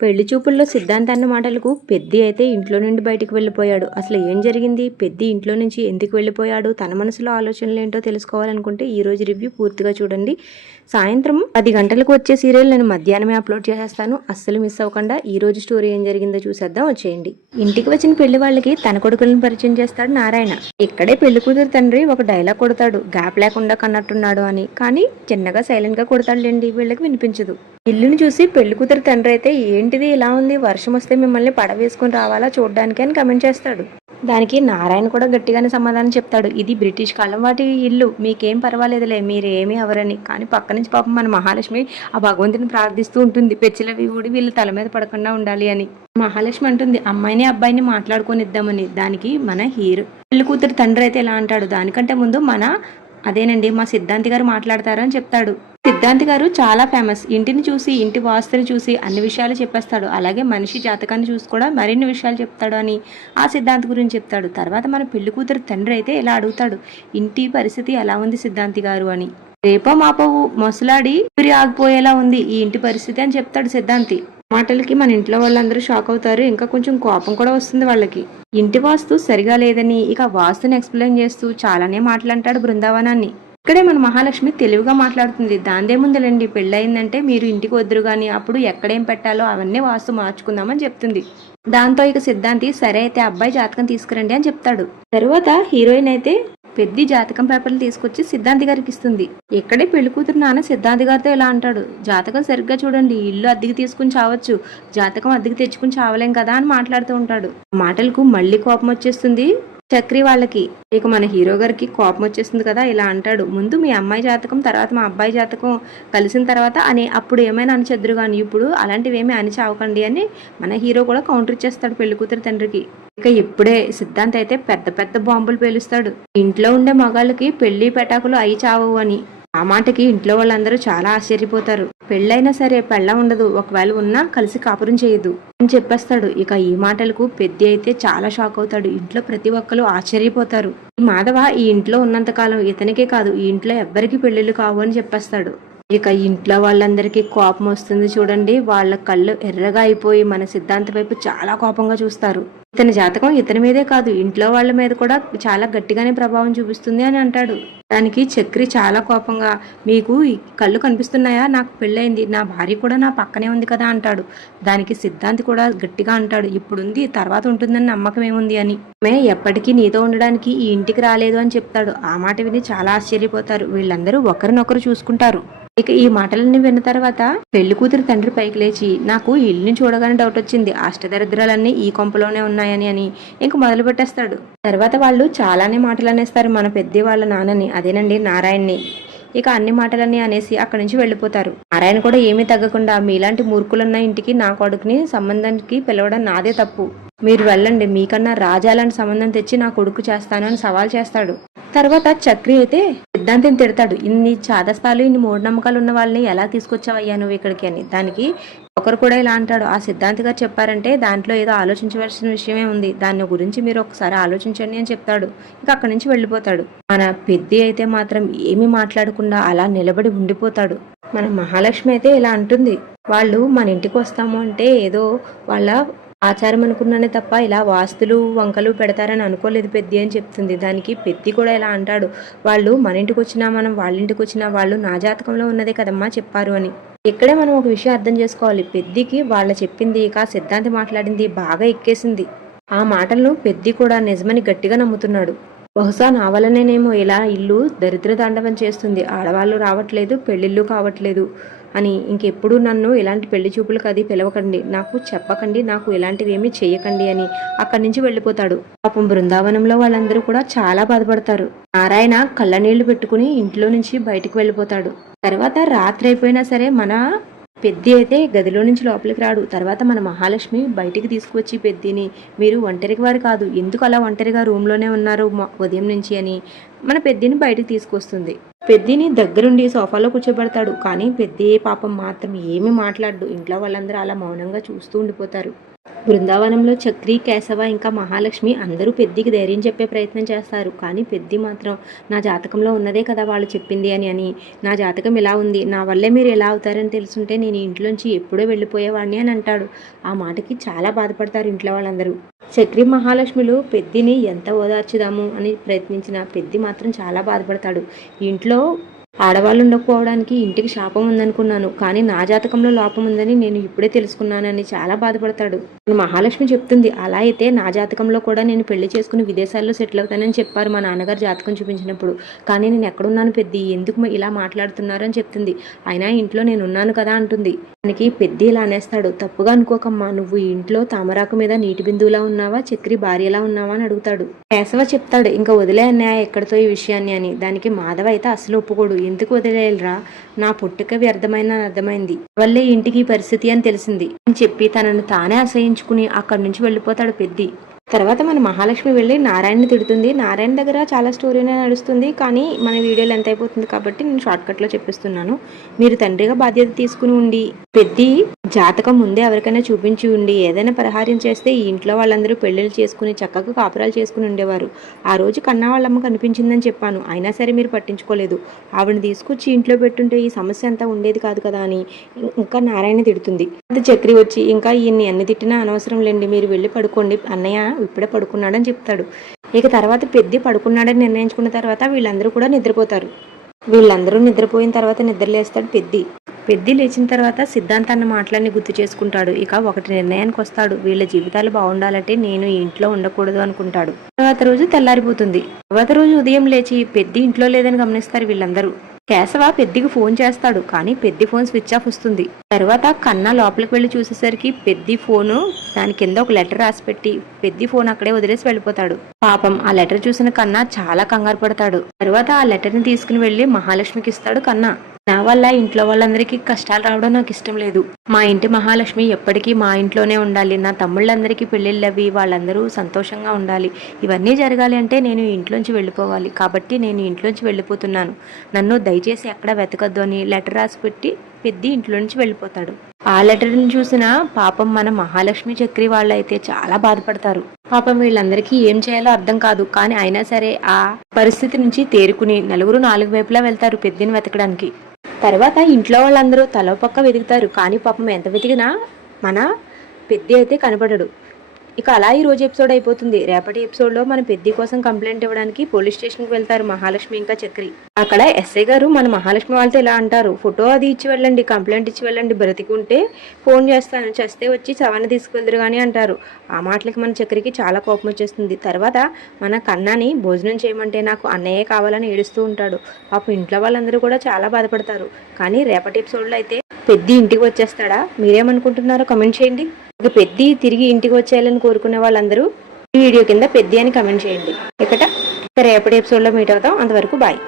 పెళ్లి చూపుల్లో సిద్ధాంత్ అన్న మాటలకు పెద్ది అయితే ఇంట్లో నుండి బయటికి వెళ్ళిపోయాడు. అసలు ఏం జరిగింది? పెద్ది ఇంట్లో నుంచి ఎందుకు వెళ్ళిపోయాడు? తన మనసులో ఆలోచనలు ఏంటో తెలుసుకోవాలనుకుంటే ఈ రోజు రివ్యూ పూర్తిగా చూడండి. సాయంత్రం 10 గంటలకు వచ్చే సీరియల్ నేను మధ్యాహ్నమే అప్లోడ్ చేసేస్తాను. అస్సలు మిస్ అవ్వకుండా ఈ రోజు స్టోరీ ఏం జరిగిందో చూసేద్దాం, వచ్చేయండి. ఇంటికి వచ్చిన పెళ్లి వాళ్ళకి తన కొడుకులను పరిచయం చేస్తాడు నారాయణ. ఇక్కడే పెళ్లి కూతురు తండ్రి ఒక డైలాగ్ కొడతాడు, గ్యాప్ లేకుండా కన్నట్టున్నాడు అని. కానీ చిన్నగా సైలెంట్ గా కొడతాడులేండి, వీళ్ళకి వినిపించదు. ఇల్లుని చూసి పెళ్లి కూతురు తండ్రి అయితే ఏంటిది ఇలా ఉంది, వర్షం వస్తే మిమ్మల్ని పడవేసుకుని రావాలా చూడడానికి అని కమెంట్ చేస్తాడు. దానికి నారాయణ కూడా గట్టిగానే సమాధానం చెప్తాడు, ఇది బ్రిటిష్ కాలం వాటి ఇల్లు, మీకేం పర్వాలేదులే, మీరేమీ అవరని. కానీ పక్క నుంచి పాపం మన మహాలక్ష్మి ఆ భగవంతుని ప్రార్థిస్తూ ఉంటుంది, పెచ్చిలవి ఊడి వీళ్ళు తల మీద పడకుండా ఉండాలి అని. మహాలక్ష్మి అంటుంది అమ్మాయిని అబ్బాయిని మాట్లాడుకొని ఇద్దామని. దానికి మన హీరో పెళ్లి కూతురు తండ్రి అయితే ఎలా అంటాడు, దానికంటే ముందు అదేనండి మా సిద్ధాంతి గారు మాట్లాడతారు అని చెప్తాడు. సిద్ధాంతి గారు చాలా ఫేమస్. ఇంటిని చూసి ఇంటి వాస్తుని చూసి అన్ని విషయాలు చెప్పేస్తాడు. అలాగే మనిషి జాతకాన్ని చూసి కూడా మరిన్ని విషయాలు చెప్తాడు అని ఆ సిద్ధాంతి గురించి చెప్తాడు. తర్వాత మన పెళ్లి కూతురు తండ్రి అయితే ఇలా అడుగుతాడు, ఇంటి పరిస్థితి ఎలా ఉంది సిద్ధాంతి గారు అని. రేపో మాపో మొసలాడి ఊరి ఆగిపోయేలా ఉంది ఈ ఇంటి పరిస్థితి అని చెప్తాడు సిద్ధాంతి. మాటలకి మన ఇంట్లో వాళ్ళందరూ షాక్ అవుతారు. ఇంకా కొంచెం కోపం కూడా వస్తుంది వాళ్ళకి. ఇంటి వాస్తు సరిగా లేదని ఇక వాస్తుని ఎక్స్ప్లెయిన్ చేస్తూ చాలానే మాట్లాంటాడు బృందావనాన్ని. ఇక్కడే మన మహాలక్ష్మి తెలివిగా మాట్లాడుతుంది, దాందేముందులండి, పెళ్ళయిందంటే మీరు ఇంటికి వద్దురు గాని అప్పుడు ఎక్కడేం పెట్టాలో అవన్నీ వాస్తు మార్చుకుందామని చెప్తుంది. దాంతో ఇక సిద్ధాంతి సరే అయితే అబ్బాయి జాతకం తీసుకురండి అని చెప్తాడు. తరువాత హీరోయిన్ అయితే పెద్ద జాతకం పేపర్లు తీసుకొచ్చి సిద్ధాంతి గారికి ఇస్తుంది. ఇక్కడే పెళ్లి కూతురు నాన్న సిద్ధాంతి గారితో ఇలా అంటాడు, జాతకం సరిగ్గా చూడండి, ఇల్లు అద్దెకి తీసుకుని చావచ్చు, జాతకం అద్దెకి తెచ్చుకుని చావలేం కదా అని మాట్లాడుతూ ఉంటాడు. మాటలకు మళ్ళీ కోపం వచ్చేస్తుంది చక్రి వాళ్ళకి. ఇక మన హీరో గారికి కోపం వచ్చేస్తుంది కదా, ఇలా అంటాడు, ముందు మీ అమ్మాయి జాతకం తర్వాత మా అబ్బాయి జాతకం కలిసిన తర్వాత అని అప్పుడు ఏమైనా అనిచెద్దరు కానీ ఇప్పుడు అలాంటివి ఏమీ అని చావకండి అని మన హీరో కూడా కౌంటర్ ఇచ్చేస్తాడు పెళ్లి కూతురు తండ్రికి. ఇక ఇప్పుడే సిద్ధాంత్ అయితే పెద్ద పెద్ద బాంబులు పేలుస్తాడు, ఇంట్లో ఉండే మగాళ్ళకి పెళ్లి పెటాకులు అయి చావవు అని. ఆ మాటకి ఇంట్లో వాళ్ళందరూ చాలా ఆశ్చర్యపోతారు. పెళ్ళైనా సరే పెళ్ళ ఉండదు, ఒకవేళ ఉన్నా కలిసి కాపురం చేయదు అని చెప్పేస్తాడు. ఇక ఈ మాటలకు పెద్ద అయితే చాలా షాక్ అవుతాడు. ఇంట్లో ప్రతి ఒక్కరు ఆశ్చర్యపోతారు. ఈ మాధవ ఈ ఇంట్లో ఉన్నంత కాలం ఇతనికే కాదు ఈ ఇంట్లో ఎవ్వరికి పెళ్లిళ్ళు కావు అని చెప్పేస్తాడు. ఇక ఇంట్లో వాళ్ళందరికీ కోపం వస్తుంది చూడండి. వాళ్ళ కళ్ళు ఎర్రగా అయిపోయి మన సిద్ధాంత వైపు చాలా కోపంగా చూస్తారు. ఇతని జాతకం ఇతని మీదే కాదు ఇంట్లో వాళ్ళ మీద కూడా చాలా గట్టిగానే ప్రభావం చూపిస్తుంది అని అంటాడు. దానికి చక్రి చాలా కోపంగా, మీకు ఈ కళ్ళు కనిపిస్తున్నాయా, నాకు పెళ్ళైంది, నా భార్య కూడా నా పక్కనే ఉంది కదా అంటాడు. దానికి సిద్ధాంతి కూడా గట్టిగా అంటాడు, ఇప్పుడుంది తర్వాత ఉంటుందని నమ్మకం ఏముంది అని. మే ఎప్పటికీ నీతో ఉండడానికి ఈ ఇంటికి రాలేదు అని చెప్తాడు. ఆ మాట విని చాలా ఆశ్చర్యపోతారు. వీళ్ళందరూ ఒకరినొకరు చూసుకుంటారు. ఇక ఈ మాటలన్నీ విన్న తర్వాత పెళ్లి కూతురు తండ్రి పైకి లేచి, నాకు ఇల్లుని చూడగానే డౌట్ వచ్చింది, అష్టదరిద్రాలన్నీ ఈ కొంపలోనే ఉన్నాయని అని ఇంక మొదలు పెట్టేస్తాడు. తర్వాత వాళ్ళు చాలానే మాటలు అనేస్తారు మన పెద్ద వాళ్ళ నాన్నని, అదేనండి నారాయణ్ని. ఇక అన్ని మాటలన్నీ అనేసి అక్కడి నుంచి వెళ్ళిపోతారు. నారాయణ కూడా ఏమీ తగ్గకుండా, మీలాంటి మూర్ఖులున్న ఇంటికి నా కొడుకుని సంబంధానికి పిలవడం నాదే తప్పు, మీరు వెళ్ళండి, మీకన్నా రాజాలాంటి సంబంధం తెచ్చి నా కొడుకు చేస్తాను అని సవాల్ చేస్తాడు. తర్వాత చక్రి అయితే సిద్ధాంతిని తిడతాడు, ఇన్ని చాదస్తాలు ఇన్ని మూఢనమ్మకాలు ఉన్న వాళ్ళని ఎలా తీసుకొచ్చావయ్యా నువ్వు ఇక్కడికి అని. దానికి ఒకరు కూడా ఇలా అంటాడు, ఆ సిద్ధాంతి గారు చెప్పారంటే దాంట్లో ఏదో ఆలోచించవలసిన విషయమే ఉంది, దాని గురించి మీరు ఒకసారి ఆలోచించండి అని చెప్తాడు. ఇక అక్కడి నుంచి వెళ్ళిపోతాడు. మన పెద్ది అయితే మాత్రం ఏమీ మాట్లాడకుండా అలా నిలబడి ఉండిపోతాడు. మన మహాలక్ష్మి అయితే ఇలా అంటుంది, వాళ్ళు మన ఇంటికి వస్తాము అంటే ఏదో వాళ్ళ ఆచారం అనుకున్నానే తప్ప ఇలా వాస్తులు వంకలు పెడతారని అనుకోలేదు పెద్ది అని చెప్తుంది. దానికి పెద్ది కూడా ఇలా అంటాడు, వాళ్ళు మన ఇంటికి వచ్చినా మనం వాళ్ళ ఇంటికి వచ్చినా వాళ్ళు నా జాతకంలో ఉన్నదే కదమ్మా చెప్పారు అని. ఇక్కడే మనం ఒక విషయం అర్థం చేసుకోవాలి, పెద్దికి వాళ్ళ చెప్పింది ఇక సిద్ధాంతి మాట్లాడింది బాగా ఎక్కేసింది. ఆ మాటలను పెద్ది కూడా నిజమని గట్టిగా నమ్ముతున్నాడు. బహుశా నా వల్లనేనేమో ఇలా ఇల్లు దరిద్ర తాండవం చేస్తుంది, ఆడవాళ్ళు రావట్లేదు, పెళ్ళిళ్ళు కావట్లేదు అని. ఇంకెప్పుడు నన్ను ఇలాంటి పెళ్లి చూపులకు అది పిలవకండి, నాకు చెప్పకండి, నాకు ఇలాంటివి ఏమీ చెయ్యకండి అని అక్కడి నుంచి వెళ్ళిపోతాడు. పాపం బృందావనంలో వాళ్ళందరూ కూడా చాలా బాధపడతారు. నారాయణ కళ్ళనీళ్లు పెట్టుకుని ఇంట్లో నుంచి బయటకు వెళ్ళిపోతాడు. తర్వాత రాత్రి అయిపోయినా సరే మన పెద్ది అయితే గదిలో నుంచి లోపలికి రాడు. తర్వాత మన మహాలక్ష్మి బయటికి తీసుకువచ్చి పెద్దిని, మీరు ఒంటరికి వారు కాదు, ఎందుకు అలా ఒంటరిగా రూమ్లోనే ఉన్నారు ఉదయం నుంచి అని మన పెద్దిని బయటికి తీసుకొస్తుంది. పెద్దిని దగ్గరుండి సోఫాలో కూర్చోబెడతాడు. కానీ పెద్ది పాపం మాత్రం ఏమీ మాట్లాడు. ఇంట్లో వాళ్ళందరూ అలా మౌనంగా చూస్తూ ఉండిపోతారు. బృందావనంలో చక్రి, కేశవ ఇంకా మహాలక్ష్మి అందరూ పెద్దికి ధైర్యం చెప్పే ప్రయత్నం చేస్తారు. కానీ పెద్ది మాత్రం నా జాతకంలో ఉన్నదే కదా వాళ్ళు చెప్పింది అని నా జాతకం ఇలా ఉంది, నా వల్లే మీరు ఎలా అవుతారని తెలుసుంటే నేను ఇంట్లోంచి ఎప్పుడో వెళ్ళిపోయేవాడిని అని అంటాడు. ఆ మాటకి చాలా బాధపడతారు ఇంట్లో వాళ్ళందరూ. చక్రి, మహాలక్ష్మిలు పెద్దిని ఎంత ఓదార్చుదాము అని ప్రయత్నించిన పెద్ది మాత్రం చాలా బాధపడతాడు. ఇంట్లో ఆడవాళ్ళు ఉండకపోవడానికి ఇంటికి శాపం ఉందనుకున్నాను, కానీ నా జాతకంలో లోపం ఉందని నేను ఇప్పుడే తెలుసుకున్నానని చాలా బాధపడతాడు. మహాలక్ష్మి చెప్తుంది, అలా అయితే నా జాతకంలో కూడా నేను పెళ్లి చేసుకుని విదేశాల్లో సెటిల్ అవుతానని చెప్పారు మా నాన్నగారు జాతకం చూపించినప్పుడు. కానీ నేను ఎక్కడున్నాను పెద్ది, ఎందుకు ఇలా మాట్లాడుతున్నారని చెప్తుంది. అయినా ఇంట్లో నేను ఉన్నాను కదా అంటుంది. దానికి పెద్ది ఇలా అనేస్తాడు, తప్పుగా అనుకోకమ్మా, నువ్వు ఇంట్లో తామరాకు మీద నీటి బిందువులా ఉన్నావా, చక్రి భార్యలా ఉన్నావా అని అడుగుతాడు. కేశవ చెప్తాడు, ఇంకా వదిలే అన్నయ్య ఎక్కడితో ఈ విషయాన్ని అని. దానికి మాధవ అయితే అసలు ఒప్పుకోడు. ఎందుకు వదిలేయలరా, నా పుట్టుక వ్యర్థమైన అర్థమైంది, వల్లే ఇంటికి పరిస్థితి అని తెలిసింది అని చెప్పి తనను తానే అసహించుకుని అక్కడి నుంచి వెళ్ళిపోతాడు పెద్ది. తర్వాత మన మహాలక్ష్మి వెళ్ళి నారాయణని తిడుతుంది. నారాయణ దగ్గర చాలా స్టోరీనే నడుస్తుంది, కానీ మన వీడియోలు ఎంత అయిపోతుంది కాబట్టి నేను షార్ట్కట్లో చెప్పిస్తున్నాను. మీరు తండ్రిగా బాధ్యత తీసుకుని ఉండి పెద్ది జాతకం ముందే ఎవరికైనా చూపించి ఉండి ఏదైనా పరిహారం చేస్తే ఈ ఇంట్లో వాళ్ళందరూ పెళ్లిళ్ళు చేసుకుని చక్కగా కాపురాలు చేసుకుని ఉండేవారు. ఆ రోజు కన్నా వాళ్ళమ్మ కనిపించిందని చెప్పాను, అయినా సరే మీరు పట్టించుకోలేదు. ఆవిడని తీసుకొచ్చి ఇంట్లో పెట్టుంటే ఈ సమస్య అంతా ఉండేది కాదు కదా అని ఇంకా నారాయణ తిడుతుంది. అది చక్రి వచ్చి, ఇంకా ఈయన్ని అన్ని తిట్టినా అనవసరం లేండి, మీరు వెళ్ళి పడుకోండి, అన్నయ్య ఇప్పుడే పడుకున్నాడని చెప్తాడు. ఇక తర్వాత పెద్ది పడుకున్నాడని నిర్ణయించుకున్న తర్వాత వీళ్ళందరూ కూడా నిద్రపోతారు. వీళ్ళందరూ నిద్రపోయిన తర్వాత నిద్రలేస్తాడు పెద్ది. పెద్ది లేచిన తర్వాత సిద్ధాంత్ అన్న మాటలన్నీ గుర్తు చేసుకుంటాడు. ఇక ఒకటి నిర్ణయానికి వస్తాడు, వీళ్ళ జీవితాలు బాగుండాలంటే నేను ఈ ఇంట్లో ఉండకూడదు అనుకుంటాడు. తర్వాత రోజు తెల్లారిపోతుంది. తర్వాత రోజు ఉదయం లేచి పెద్ది ఇంట్లో లేదని గమనిస్తారు వీళ్ళందరూ. కేశవ పెద్దికి ఫోన్ చేస్తాడు, కానీ పెద్ది ఫోన్ స్విచ్ ఆఫ్ వస్తుంది. తర్వాత కన్నా లోపలికి వెళ్ళి చూసేసరికి పెద్ది ఫోను దాని కింద ఒక లెటర్ రాసి పెట్టి పెద్ది ఫోన్ అక్కడే వదిలేసి వెళ్ళిపోతాడు. పాపం ఆ లెటర్ చూసిన కన్నా చాలా కంగారు పడతాడు. తర్వాత ఆ లెటర్ని తీసుకుని వెళ్ళి మహాలక్ష్మికి ఇస్తాడు కన్నా. నా వల్ల ఇంట్లో వాళ్ళందరికీ కష్టాలు రావడం నాకు ఇష్టం లేదు. మా ఇంటి మహాలక్ష్మి ఎప్పటికీ మా ఇంట్లోనే ఉండాలి. నా తమ్ముళ్ళందరికీ పెళ్ళిళ్ళవి, వాళ్ళందరూ సంతోషంగా ఉండాలి. ఇవన్నీ జరగాలి అంటే నేను ఇంట్లోంచి వెళ్ళిపోవాలి. కాబట్టి నేను ఇంట్లోంచి వెళ్ళిపోతున్నాను, నన్ను దయచేసి ఎక్కడ వెతకద్దు అని లెటర్ రాసి పెట్టి పెద్ది ఇంట్లో నుంచి వెళ్ళిపోతాడు. ఆ లెటర్ని చూసిన పాపం మన మహాలక్ష్మి, చక్రి వాళ్ళైతే చాలా బాధపడతారు. పాపం వీళ్ళందరికీ ఏం చేయాలో అర్థం కాదు, కానీ అయినా సరే ఆ పరిస్థితి నుంచి తేరుకుని నలుగురు నాలుగు వైపులా వెళ్తారు పెద్దిని వెతకడానికి. తర్వాత ఇంట్లో వాళ్ళందరూ తలో పక్క వెతుకుతారు, కానీ పాపం ఎంత వెతికినా మన పెద్ది అయితే కనపడడు. ఇక అలా ఈ రోజు ఎపిసోడ్ అయిపోతుంది. రేపటి ఎపిసోడ్లో మన పెద్ది కోసం కంప్లైంట్ ఇవ్వడానికి పోలీస్ స్టేషన్కి వెళ్తారు మహాలక్ష్మి ఇంకా చక్రి. అక్కడ ఎస్ఐ గారు మన మహాలక్ష్మి వాళ్ళతో ఇలా అంటారు, ఫోటో అది ఇచ్చి వెళ్ళండి, కంప్లైంట్ ఇచ్చి వెళ్ళండి, బ్రతికుంటే ఫోన్ చేస్తాను, చేస్తే వచ్చి శవాన్ని తీసుకువెళ్తారు కానీ అంటారు. ఆ మాటలకి మన చక్రికి చాలా కోపం వచ్చేస్తుంది. తర్వాత మన కన్నాని భోజనం చేయమంటే నాకు అన్నయ్యే కావాలని ఏడుస్తూ ఉంటాడు. పాపం ఇంట్లో వాళ్ళందరూ కూడా చాలా బాధపడతారు. కానీ రేపటి ఎపిసోడ్లో అయితే పెద్ది ఇంటికి వచ్చేస్తాడా, మీరేమనుకుంటున్నారో కమెంట్ చేయండి. ఇక పెద్ది తిరిగి ఇంటికి వచ్చేయాలని కోరుకునే వాళ్ళందరూ ఈ వీడియో కింద పెద్ది అని కమెంట్ చేయండి. ఇక రేపటి ఎపిసోడ్లో మీట్ అవుతాం. అంతవరకు బాయ్.